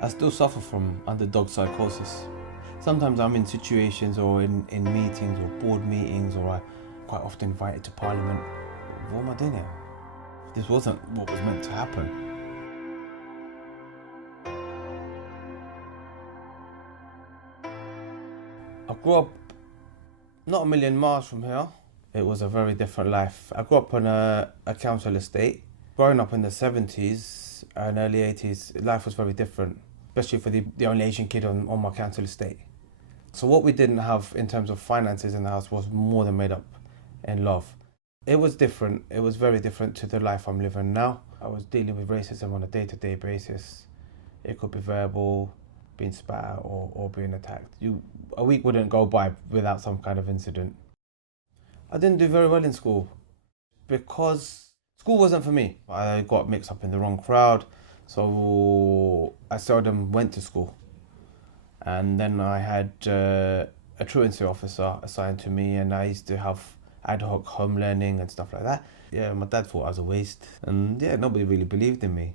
I still suffer from underdog psychosis. Sometimes I'm in situations or in meetings or board meetings, or I quite often invited to Parliament. What am I doing here? This wasn't what was meant to happen. I grew up not a million miles from here. It was a very different life. I grew up on a council estate. Growing up in the 70s and early 80s, life was very different, especially for the only Asian kid on my council estate. So what we didn't have in terms of finances in the house was more than made up in love. It was different. It was very different to the life I'm living now. I was dealing with racism on a day-to-day basis. It could be verbal, being spat at, or being attacked. A week wouldn't go by without some kind of incident. I didn't do very well in school because school wasn't for me. I got mixed up in the wrong crowd, so I seldom went to school. And then I had a truancy officer assigned to me, and I used to have ad hoc home learning and stuff like that. Yeah, my dad thought I was a waste, and yeah, nobody really believed in me.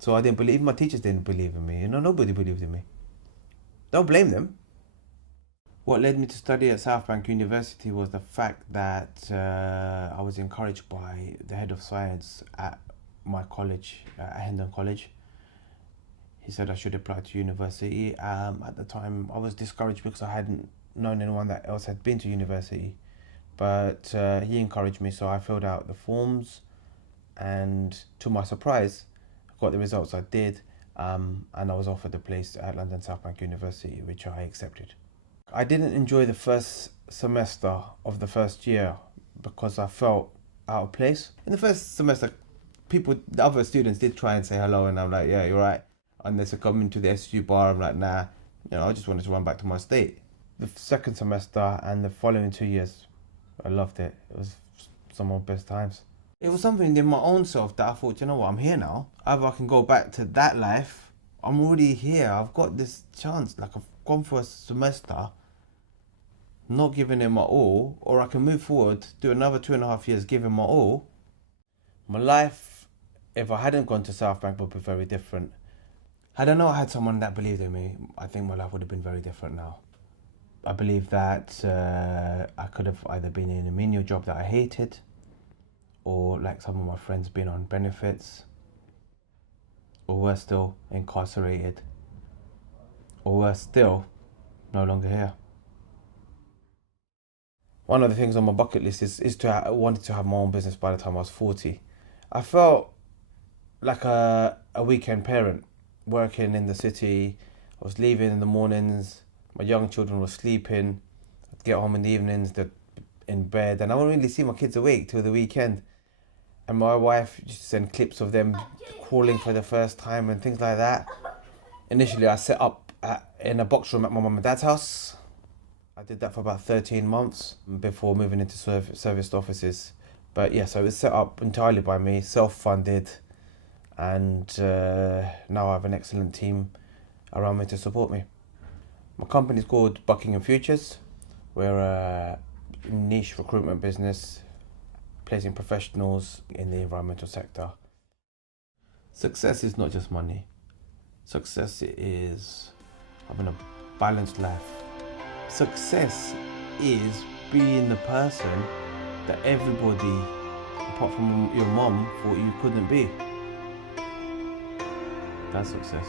So I didn't believe, my teachers didn't believe in me, nobody believed in me. Don't blame them. What led me to study at South Bank University was the fact that I was encouraged by the head of science at my college, at Hendon College. He said I should apply to university. At the time, I was discouraged because I hadn't known anyone that else had been to university. But he encouraged me, so I filled out the forms, and to my surprise, I got the results I did, and I was offered a place at London South Bank University, which I accepted. I didn't enjoy the first semester of the first year because I felt out of place. In the first semester, the other students did try and say hello, and I'm like, yeah, you're right. And they said, come into the SU bar. I'm like, nah, I just wanted to run back to my state. The second semester and the following 2 years, I loved it. It was some of my best times. It was something in my own self that I thought, you know what, I'm here now. Either I can go back to that life. I'm already here. I've got this chance. Like, I've gone for a semester, not giving it my all, or I can move forward, do another 2.5 years, giving my all. My life, if I hadn't gone to South Bank, would be very different. Had I not had someone that believed in me, I think my life would have been very different now. I believe that I could have either been in a menial job that I hated, or like some of my friends being on benefits, or worse still, incarcerated, or worse still, no longer here. One of the things on my bucket list is I wanted to have my own business by the time I was 40. I felt like a weekend parent, working in the city. I was leaving in the mornings, my young children were sleeping, I'd get home in the evenings, they're in bed, and I wouldn't really see my kids awake till the weekend. And my wife used to send clips of them crawling for the first time and things like that. Initially, I set up in a box room at my mum and dad's house. I did that for about 13 months before moving into serviced offices. But yeah, so it was set up entirely by me, self-funded, and now I have an excellent team around me to support me. My company is called Buckingham Futures. We're a niche recruitment business, placing professionals in the environmental sector. Success is not just money. Success is having a balanced life. Success is being the person that everybody, apart from your mum, thought you couldn't be. That's success.